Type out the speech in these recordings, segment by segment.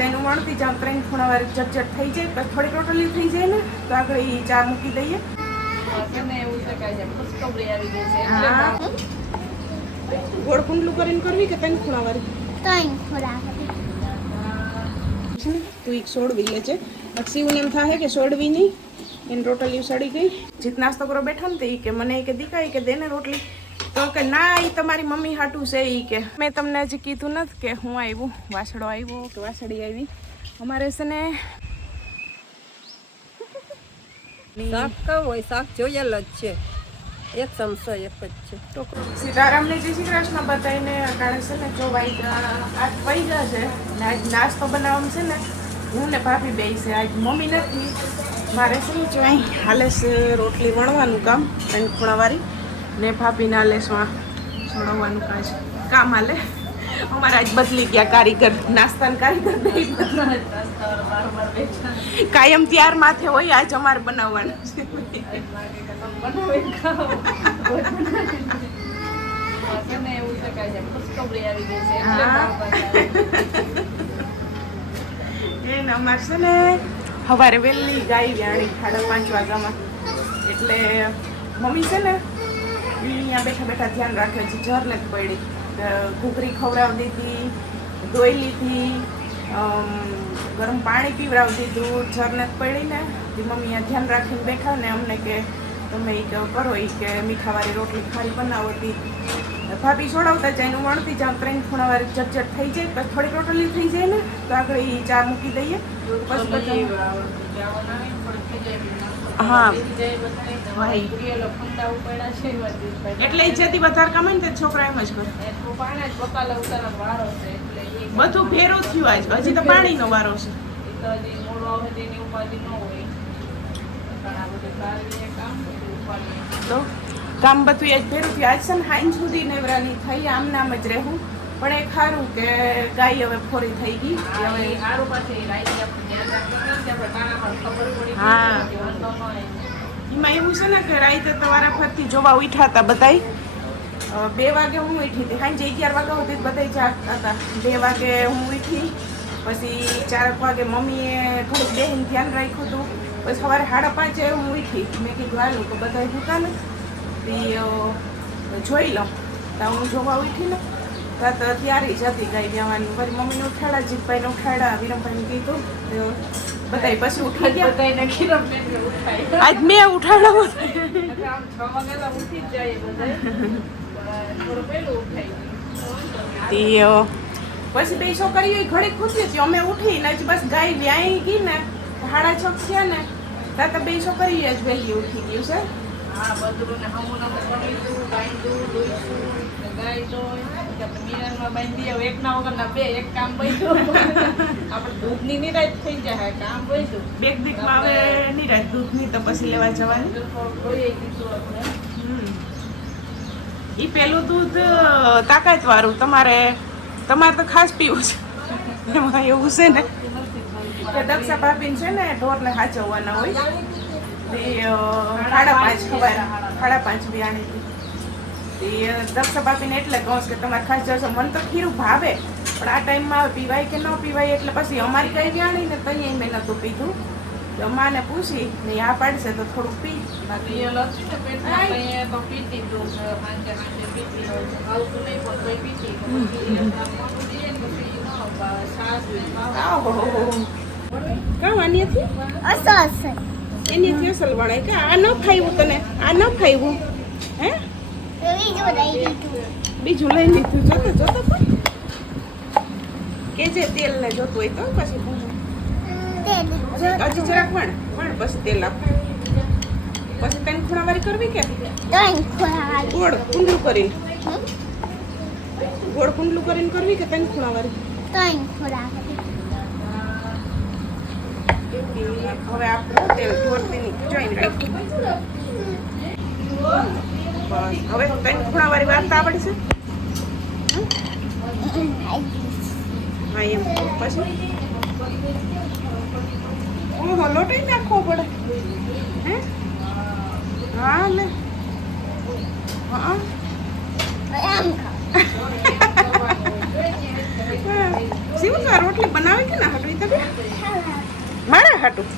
ચાઈનું વણતી જામ 3 ખૂણા વાળી ઝટઝટ થઈ જાય, પછી થોડીક રોટલી થઈ જાય ને તો આગળ ઈ ચા મૂકી દઈએ. ગોળ કુંડલું કરીને કરવી કે 3 ખૂણા વાળી? 3 ખૂણા તું એક સોડવી લેજે. શિવને એમ થાય કે સોડવી નહીં, એને રોટલી સડી ગઈ. જીત નાસ્તો કરો બેઠા ને તો ઈ કે મને કે દીકાઈ કે દેને રોટલી, તો કે ના ઈ તમારી મમ્મી હાટું છે. ઈ કે મેં તમને હજી કીધું નથી કે હું આવ્યું, વાસડો આવ્યો કે વાસળી આવી. અમારે છે ને શાક કામ હોય, શાક જોયેલ જ છે. એક ચમચો એક જ છે. સીતારામને જય શ્રી કૃષ્ણ બતાવીને અટાણે છે ને જો આજ પૈ ગયા છે ને આજ નાસ્તો બનાવવાનું છે ને હું ને ભાભી બે છે. આજ મમ્મી નથી, મારે છે ને જો અહીં હાલે છે રોટલી વણવાનું કામ 3 ખૂણાવાળી ને ભાભીના લેસમાં છોડવાનું કામ હાલે. અમારે આજ બદલી ગયા કારીગર, નાસ્તાના કારીગર બે કાયમ ત્યાર માથે હોય, આજ અમારે બનાવવાનું છે. અમારે છે ને સવારે વહેલી ગાય વ્યાણી 5:30 વાગ્યામાં, એટલે મમ્મી છે ને અહીંયા બેઠા બેઠા ધ્યાન રાખે છે. જર નથી પડી, ઘૂઘરી ખવડાવી દીધી, દોઈ લીધી, ગરમ પાણી પીવડાવી દીધું, જર નથી પડી ને મમ્મી આ ધ્યાન રાખીને બેઠા ને અમને કે તમે એ કરો એ કે મીઠાવાળી રોટલી ખારી બનાવતી. ભાભી છોડાવતા જાય એનું વણતી જામ 3 ખૂણાવાળી ઝટઝટ થઈ જાય, પછી થોડીક રોટલી થઈ જાય ને તો આગળ એ ચા મૂકી દઈએ. હા એટલે એ જેથી વધારે કમાય ને તે છોકરા એમ જ કરે. બધું ભેરું થયું આજ, હજી તો પાણીનો વારો છે. તો કામ બધું જ ભેરું થયું આજ છે ને. હાઈન સુધી નેવરાની થઈ, આમ નામ જ રહેવું. પણ એ ખારું કે ગાય હવે ફોરી થઈ ગઈ. હા એમાં એવું છે ને કે રાતે તમારા ફરતી જોવા ઉઠ્યા હતા બધાય. 2 વાગે હું ઉઠી હતી, સાંજે 11 વાગ્યા સુધી બધા જાગતા હતા. 2 વાગે હું ઉઠી, પછી 4 વાગે મમ્મીએ થોડુંક બેહીને ધ્યાન રાખ્યું હતું. પછી સવારે 5:30 હું ઉઠી. મેં કીધું હાલું કે બધા ઉઠા ને જોઈ લઉં. તો હું જોવા ઉઠી ને તો ત્યારે જતી ગાય જવાની. ફરી મમ્મીને ઉઠાડા, જીતભાઈને ઉઠાડા, વિરમભાઈને કીધું બધા પછી ઉઠી ગયા. આજ મેં ઉઠાડ્યો. પછી 2 છોકરીઓ ઘડી ખુશી હતી. અમે ઉઠીને જ બસ ગાય વ્યાઈ ગઈ ને 6:30 થયા ને ત્યાં તો 2 છોકરીઓ જ વહેલી ઉઠી ગયું છે. દૂધની તો પછી લેવા જવાની. ઈ પેલું દૂધ તાકાત વાળું તમારે તો ખાસ પીવું છે. એમાં એવું છે ને કે દક્ષા ભાભીને છે ને ઢોરને સાચવવાના હોય. 5:30 ખવાય, 5:30 વ્યાણી હતી. દક્ષા ભાભીને એટલે કહું કે તમારે ખાસ જશો. મને તો ખીરું ભાવે, પણ આ ટાઈમમાં પીવાય કે ન પીવાય એટલે પછી અમારી કઈ વ્યાણી ને તઈ મેં નહોતું પીધું. તો માને પૂછી ને આ પાડશે તો થોડુંક પી. કાવાની હતી એની અસલ વણાય કે આ ન ખાયું તને, આ ન ખાયું હે બીજું લઈ લીધું. જોતો કે જે તેલ ને જોતું હોય તો પછી હજી જરાક વણ પછી તેલ આપ. પછી 3 ખૂણાવાળી કરવી કે ગોળ કુંડલું કરીને? ગોળ કુંડલું કરીને કરવી કે 3 ખૂણાવાળી? 3 ખૂણાવાળી. હવે આપણે તેલ ઢોરતીની જોઈને રાખ્યું. બસ હવે 3 ખૂણાવાળી વાર્તા આવડશે. હા એમ પછી ઓહો લોટાઈ નાખવો પડે હે? હા લે શિવ તો આ રોટલી બનાવે કે ના હાટું તો મારા હાટું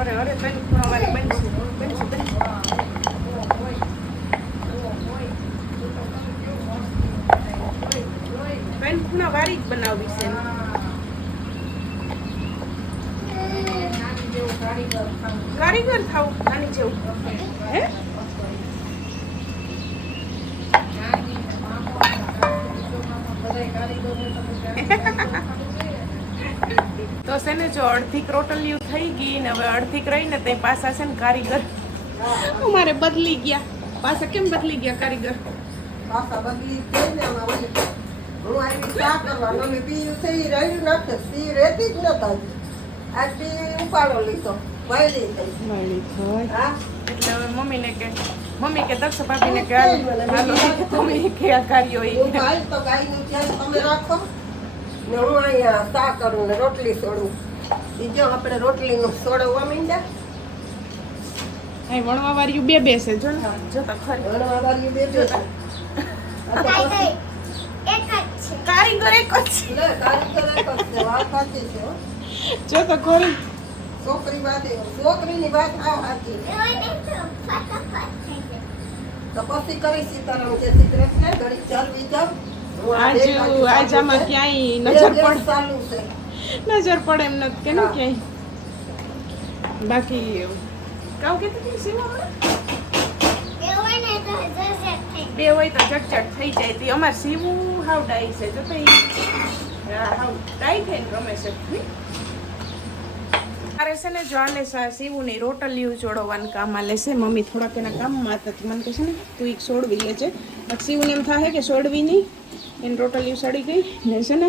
અરે અરે તને વારી બનશું બેન ખૂણા વારી જ બનાવવી છે કારીગર થાવ નાની જેવું હે તો છે ને જો અડધીક રોટલીઓ થઈ ગઈ ને હવે અડધીક રહી ને તે પાછા છે ને કારીગર અમારે બદલી ગયા પાછા કેમ બદલી ગયા કારીગર પાછા બદલી છે ને આમાં ઓલી હું આવી ચા કરવાનો ને પીયું છે ઈ રહ્યું નથી પી રહેતી જ નતા આજ પી ઉપાડો લીધો વાયલી થઈ હા એટલે હવે મમ્મી કે દક્ષ ભાભીને કે હાલો તમે કે આ કાર્યો હું ભાઈ તો ગાયનું ધ્યાન તમે રાખો ને હું અહીંયા ચા કરું ને રોટલી સોડું બીજો આપણે રોટલીનું સોડવા માંડ્યા અહીં વણવા વાળ્યું બે છે જો ને જો તો ખરી વણવા વાળી બે કારીગર એક જ છે લે કારીગર એક જ છે વાત સાચી છે હો. જો તો ખરી છોકરીની વાત આવ સાચી તો પછી કરી સીતારામ જે શ્રીકૃષ્ણ ઘડી ચાલવી જાવ આજ આમાં ક્યાંય નજર પડે ચાલુ છે નજર પડે એમ નથી કે ને ક્યાંય બાકી કાવ કેતી હતી સીમા બે હોય તો ચટચટ થઈ જાય તી અમાર સીવું હાવ ડાઈ છે જો તો હાવ ડાઈ થઈને રમે છે મારે છે ને જો આને સીવુંની રોટલીયું જોડવાનું કામ આલે છે મમ્મી થોડાક એના કામમાં હતા મને કહે છે ને તું એક સોડવી લેજે સીવુંને એમ થાય કે સોડવી નહીં એની રોટલીયું સડી ગઈ ને છે ને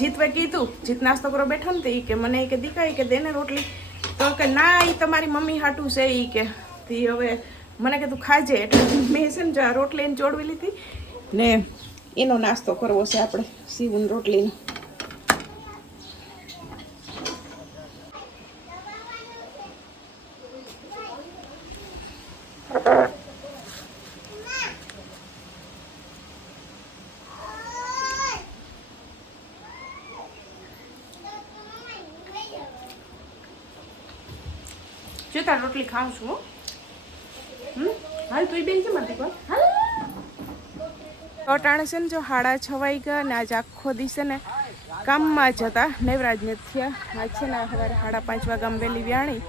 જીતવે કીધું જીત નાસ્તો કરો બેઠા ને કે મને કે દીકાઈ કે દેને રોટલી તો કે ના એ તમારી મમ્મી હાટું છે એ કે તી હવે મને કે તું ખાજે એટલે મેં છે ને રોટલી એને જોડવી લીધી ને એનો નાસ્તો કરવો છે આપણે સીવું રોટલીનો જો તાર રોટલી ખાઉં છું હાલ તું બેન છે મારી પર અટાણે છે ને જો 6:30 વાઈ ગયા ને આજ આખો દિવસે ને કામમાં જ હતા નવરાજને થયા આજ છે ને સવારે 5:30 વાગ્યા વહેલી વ્યાણી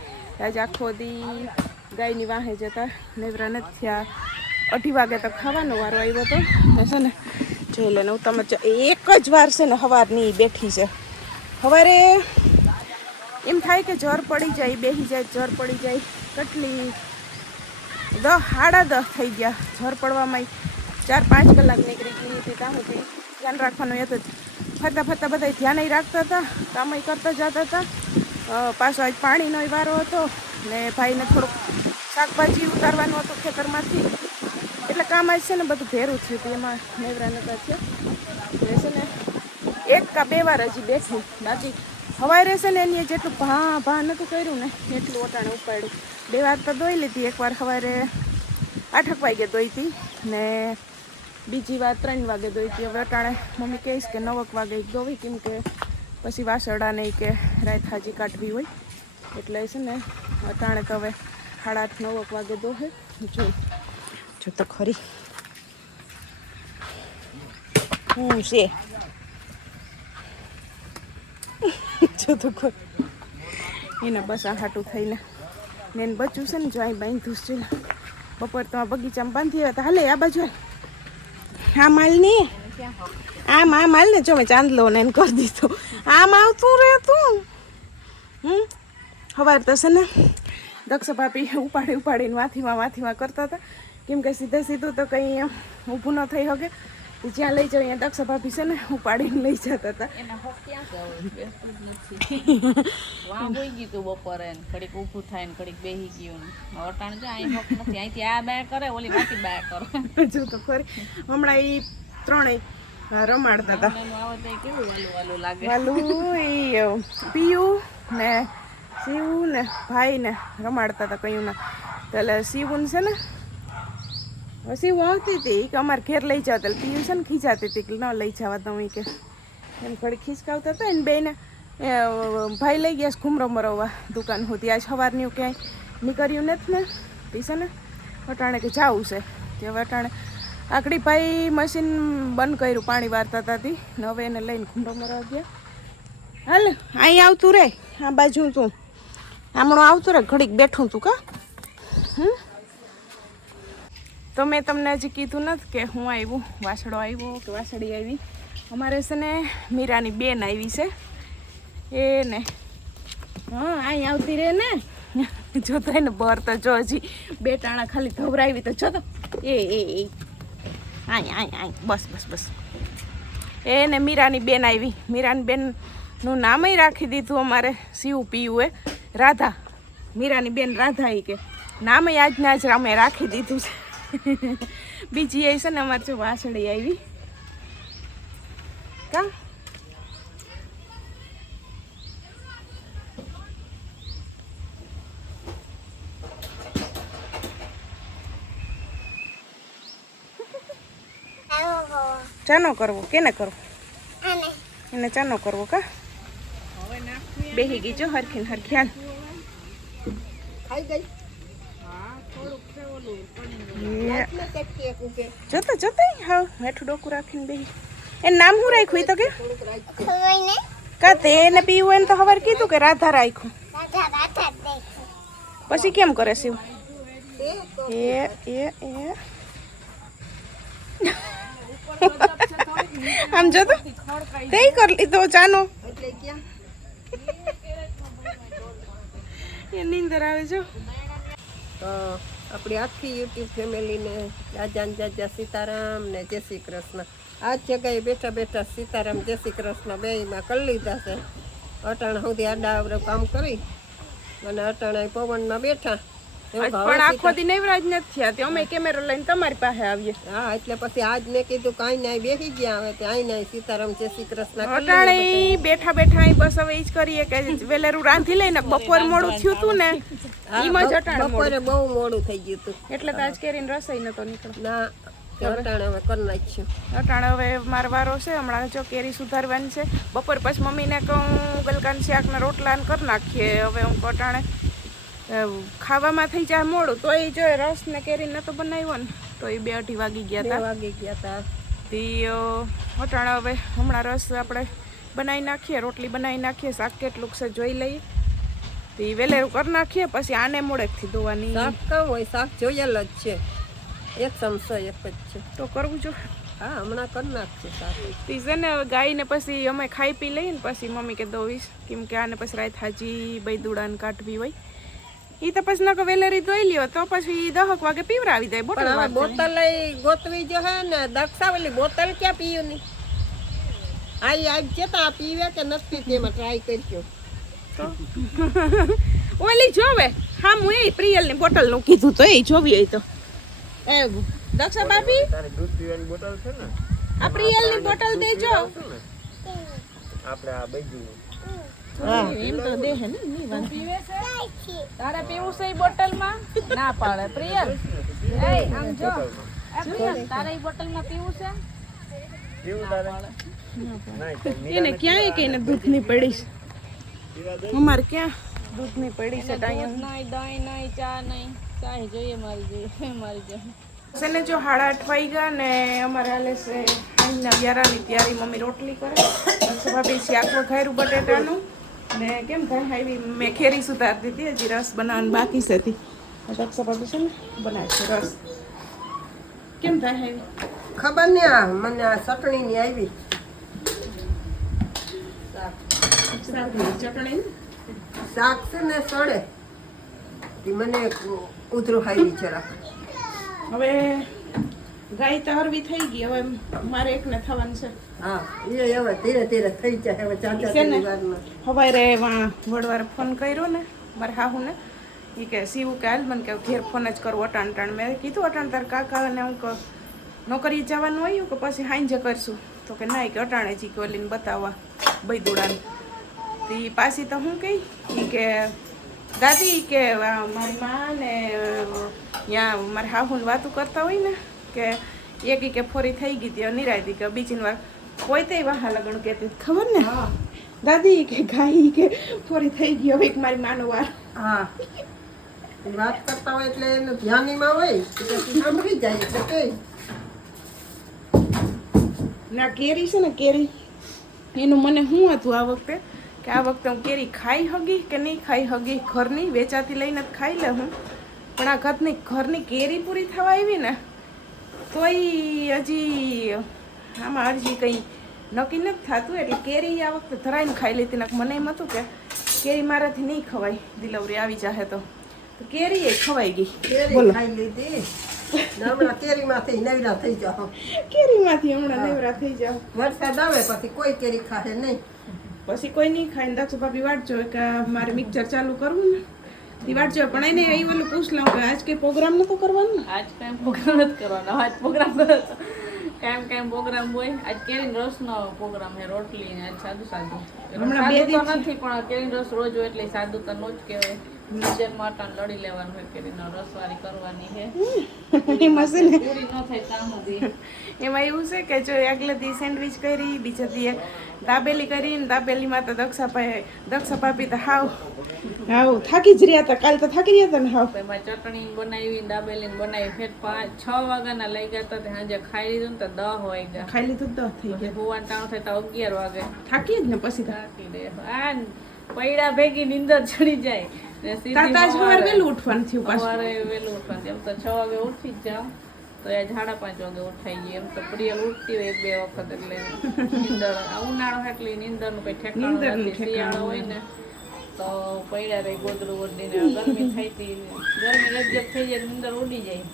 આજ આખો દી ગાયની વાહે જતા નવરા નથી થયા 2:30 વાગે તો ખાવાનો વારો આવ્યો હતો ને છે ને જોઈ લે હું તમે એક જ વાર છે ને સવારની બેઠી છે સવારે એમ થાય કે જર પડી જાય બેસી જાય જર પડી જાય કેટલી 10:30 થઈ ગયા જર પડવામાં 4-5 કલાક નીકળી ગઈ હતી ત્યાં સુધી ધ્યાન રાખવાનું એ તો ફરતા ફરતા બધા ધ્યાન રાખતા હતા કામ કરતા જતા હતા પાછો આજ પાણીનો વારો હતો ને ભાઈને થોડુંક શાકભાજી ઉતારવાનું હતું ખેતરમાંથી એટલે કામ આજ છે ને બધું ભેરું થયું હતું એમાં નેવરા નતા થયો એટલે છે ને 1 કે 2 વાર હજી બેઠી બાકી હવાઈ રહેશે ને એની જેટલું ભા નતું કર્યું ને એટલું ઓટાણે ઉપાડ્યું 2 વાર તો દોઈ લીધી એકવાર સવારે 8 વાગે દોઈ હતી ને બીજી વાર 3 વાગે દોઈ હતી હવે અટાણે મમ્મી કહીશ કે 9 વાગે દોવી કેમ કે પછી વાસડા નહીં કે રાત હાજી કાઢવી હોય એટલે છે ને અટાણે તો હવે 8:30-9 વાગે દોહે જો તો ખરી હું છે જો તો ખરી એના બસ આ હાટું થઈને ને બચ્ચું છે ને જો અહીં બાંધ્યું છે બપોર તો બગીચામાં બાંધી આવ્યા હતા હાલે આ બાજુ આ માલ નહીં આ માલ ને જો મેં ચાંદલો ને એને કરી દીધો આમ આવતું રે તું સવાર તો છે ને દક્ષ ભાભી ઉપાડીને વાથીમાં કરતા હતા કેમ કે સીધું તો કંઈ ઊભું ન થઈ શકે જ્યાં લઈ જાવ અહીંયા દક્ષ ભાભી છે ને ઉપાડીને લઈ જતા હતા બપોરે ઘડીક ઊભું થાય ને ઘડીક બેસી ગયું અટાણ જો અહીં હોક નથી અહીંથી આ બે કરે ઓલી બાકી બે કરે જો તો ખરી હમણાં એ ત્રણેય રમાડતા હતા કેવું વાલું લાગે વાલું એ પીયું ને શિવું ને ભાઈ ને રમાડતા હતા કયું ના એટલે શિવું છે ને પછી હું આવતી હતી કે અમારે ઘેર લઈ જાવ તો પીયું છે ને ખીજાતી હતી કે ન લઈ જવા તમે કે એમ ઘડી ખીચકાવતા હતા ને બેને ભાઈ લઈ ગયા છે ઘૂમરો મરવવા દુકાન હતી આજ સવારની ક્યાંય નીકળ્યું નથી ને તે છે ને વટાણે કે જાવું છે કે વટાણે આકડી ભાઈ મશીન બંધ કર્યું પાણી વારતા હતાથી ને હવે એને લઈને ઘૂમરો મરવા ગયા. હાલ અહીં આવતું રે આ બાજુ તું હમણાં આવતું રે ઘડીક બેઠું તું કા. તો મેં તમને હજી કીધું નથી કે હું આવ્યું વાસળો આવ્યો કે વાસળી આવી. અમારે છે ને મીરાની બેન આવી છે એ ને હા અહીં આવતી રહે ને જોતા ને બર તો જો હજી બે ટાણા ખાલી ધવરાવી તો જો તો એ આય બસ બસ બસ એ ને મીરાની બેન આવી. મીરાની બેનનું નામય રાખી દીધું અમારે શિવ પીયું એ રાધા. મીરાની બેન રાધા એ કે નામય આજના જ અમે રાખી દીધું છે. બીજી એ છે ને અમારે જો વાસળી આવી કા. ચાનો કરવો કેને કરવો એને ચાનો કરવો કા. બેહી ગઈ જો હરખી હરખી હાલ ખાઈ ગઈ જોતા જોતા હા હેઠું ડોકું રાખીને બેહી. એનું નામ શું રાખ્યું તો કે કા તે એને પીવું એને તો ખબર કીધું કે રાધા રાખ્યું પછી કેમ કરે શિવ એ આમ જો તો તે કરી લીધો ચાનો એ નીંદર આવે જો. તો આપણી આખી યુટ્યુબ ફેમિલીને રાજાન જાજા સીતારામ ને જય શ્રી કૃષ્ણ. આ જગ્યાએ બેઠા બેઠા સીતારામ જય શ્રી કૃષ્ણ બેયમાં કરી લીધા છે. અટાણા સુધી આડા આવડે કામ કરી અને અટાણા પવનમાં બેઠા. પણ આખો દી નવરાજ નથી થયા તે અમે કેમેરો લઈને તમારી પાસે આવીએ. હા એટલે પછી આજ મેં કીધું કાંઈ નાય બેસી ગયા હવે તે આઈ નાય સીતારામ જય શ્રી કૃષ્ણ અટાણે બેઠા બેઠા બસ હવે ઈ જ કરીએ કે વેલેરું રાંધી લઈને બપોર મોડું થયું તું ને ઈમાં જ અટાણે બપોરે બહુ મોડું થઈ ગયું હતું એટલે તો આજ કેરીને રસોઈ નતો નીકળ્યો. ના અટાણે હવે કરી નાખ્યું. અટાણે હવે મારો વારો છે હમણાં જો કેરી સુધારવાની છે. બપોર પછી મમ્મીને કહું ગલકાન શાકના રોટલા કરી નાખીએ. હવે હું અટાણે ખાવામાં થઈ જાય મોડું તો એ જો રસ ને કેરી નતો બનાવ્યો ને તો એ 2-2:30 વાગી ગયા હતા. તે અટાણે હવે હમણાં રસ આપણે બનાવી નાખીએ રોટલી બનાવી નાખીએ. શાક કેટલું છે જોઈ લઈએ તે વેલેરું કરી નાખીએ પછી આને મોડેકથી ધોવાની. શાક કામ હોય શાક જોયેલ જ છે એક ચમચો એક જ છે તો કરવું જો. હા હમણાં કરી નાખશે શાક. તે છે ને ગાયને પછી અમે ખાઈ પી લઈએ ને પછી મમ્મી કે દોવીશ કેમ કે આને પછી રાત હાજી બૈદુડાને કાઢવી હોય એ તો પછી નકો વેલેરી ધોઈ લ્યો તો પછી 10 વાગે પીવરાવી દે બોટલ. બોટલ ગોતવી જો હે ને દક્ષાવલી બોટલ ક્યાં પીયું ની આઈ આજ જતા પીવે કે નથી તેમાં ટ્રાય કરજો તો ઓલી જોવે હા હું એ પ્રિયલ ની બોટલ નું કીધું તો એ જોવી તો એ દક્ષા બાપી તારે દૂધ પીવાની બોટલ છે ને આ પ્રિયલ ની બોટલ દેજો આપણે આ બૈજી એમ તો દે હે ને ની વાત પીવે છે તારે પીવું છે ઈ બોટલ માં ના પાડે પ્રિયલ એ આમ જો આ પ્રિયલ તારે ઈ બોટલ માં પીવું છે પીવું તારે એને ક્યાં કે એને દૂધ ની પડી છે અમાર ક્યાં દૂધ ની પડી છે ટાઈમ નહીં દહીં નહીં ચા નહીં ચાય જોઈએ મારી જોઈએ છે ને જો 8:30 વાગ્યા ને અમારે હાલે છે અહીંના વ્યારાની તૈયારી. મમ્મી રોટલી કરે ભાભી શાક વઘાર્યું બટેટાનું ને કેમ થાય આવી મેં ખેરી સુધારતી હતી હજી રસ બનાવવાનું બાકી છે હતી. દક્ષા ભાભી છે ને બનાવશે રસ. કેમ થાય આવી ખબર ને આ મને આ ચટણી ની આવી ચટણી શાક છે ને સડે મને ઉધરું ખાવી જરાક. હવે ગાય તો હરવી થઈ ગઈ હવે મારે એકને થવાનું છે. હા એ હવે ધીરે ધીરે થઈ જાય હવે ચાચા છે ને વારમાં સવારે વડવારે ફોન કર્યો ને મારા હાહુને એ કે સીવું કે હાલ મને કે ઘેર ફોન જ કરવું અટાણ મેં કીધું અટાણ તાર કાકાને હું નોકરી જવાનું આવ્યું કે પછી હાંજે કરશું તો કે ના કે અટાણે જી કોલીને બતાવવા બૈદુડાને. તો એ પાછી તો હું કહી એ કે દાદી કે મારી મા ને ત્યાં મારા હાહુને વાતું કરતા હોય ને કે એક ઈ કે ફોરી થઈ ગઈ હતી નિરાયતી કે બીજી વાર કોઈ તે વાહ લગણ કહેતી ખબર ને દાદી કે ગાઈ કે ફોરી થઈ ગઈ હવે એક મારી માનો વાર હા એ વાત કરતા હોય એટલે એને ધ્યાનીમાં હોય તો પછી સાંભળી જાય એટલે કે ના કેરી છે ને કેરી એનું મને શું હતું આ વખતે કે આ વખતે હું કેરી ખાઈ હગી કે નહીં ખાઈ હગી ઘરની વેચાતી લઈને જ ખાઈ લે હું પણ આ ઘરની કેરી પૂરી થવા આવી ને તોય હજી આમાં હજી કંઈ નક્કી નથી થતું એટલે કેરી આ વખતે ધરાઈને ખાઈ લેતી ને મને એમ હતું કે કેરી મારાથી નહીં ખવાય ડિલિવરી આવી જાહે તો કેરી એ ખવાઈ ગઈ કેરી ખાઈ લીધી ને હમણાં કેરીમાંથી નવરા થઈ જાઓ કેરીમાંથી હમણાં નવરા થઈ જાવ વરસાદ આવે પછી કોઈ કેરી ખાશે નહીં પછી કોઈ નહીં ખાય ને દક્ષુ ભાભી વાટ જોવે કે મારે મિક્સર ચાલુ કરવું ને તે વાટ જોવે પણ એને એ ઓલું પૂછ લઉં કે આજ કઈ પ્રોગ્રામ નતો કરવાનો ને આજ કાંઈ પ્રોગ્રામ નથી કરવાનો આજ પ્રોગ્રામ કરો તો કાંઈ પ્રોગ્રામ હોય આજ કેરીનો રસનો પ્રોગ્રામ છે રોટલી ને આજ સાદું સાદું હમણાં બે સાદું તો દિવસ નથી પણ કેરીનો રસ રોજ હોય એટલે સાદું તો નો જ કહેવાય નીચે માટણ લડી લેવાનું હોય કેરીનો રસવાળી કરવાની છે એમાં છે ને પૂરી ન થાય ત્યાં સુધી એમાં એવું છે કે જો આગલે દી સેન્ડવિચ કરી બીજા દી દાબેલી કરી ને દાબેલીમાં તો દક્ષા ભાભી તો હાવ થાકી જ રહ્યા હતા કાલ તો થાકી રહ્યા હતા ને હાવ એમાં ચટણી બનાવી દાબેલી બનાવી ફેર 5-6 વાગ્યાના લઈ ગયા હતા સાંજે ખાઈ લીધું ને તો 10 વાગ્યા ખાઈ લીધું તો થઈ ગયા ભુવાન ટાણું થાય તો 11 વાગે થાકી જ ને પછી થાકી દે આ પૈડા ભેગી નીંદર ચડી જાય ને સીધી તાતા જ સવારે વહેલું ઉઠવાનું થયું પાછું સવારે વહેલું ઉઠવાનું એમ તો 6 વાગે ઉઠી જ જાવ તો એ 5:30 વાગે ઉઠાઈ ગઈ એમ તો પ્રિયલ ઉઠતી હોય 2 વખત એટલે નીંદર ઉનાળો એટલે નીંદરનું કઈ ઠેકાણું નથી શિયાળો હોય ને તો પૈડા રહી ગોદડું ઓઢીને ગરમી થઈ હતી ગરમી લગજગ થઈ જાય નીંદર ઉડી જાય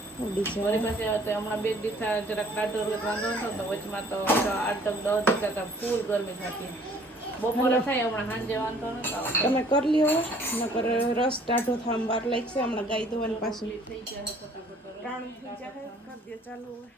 મારી પાસે તો હમણાં 2 દિવસ જરાક કાઢો વાંધો નતો તો વચમાં તો 8-10 દિવસ ફૂલ ગરમી થતી બપોરે થાય હમણાં સાંજે વાંધો નતો તમે કરી લ્યો નકર રસ ટાઢો થવા વાર લાગશે હમણાં ગાય દોવાનું પાછું થઈ ગયા ફટાફટ રાણું થઈ જાય કરી દે ચાલુ હવે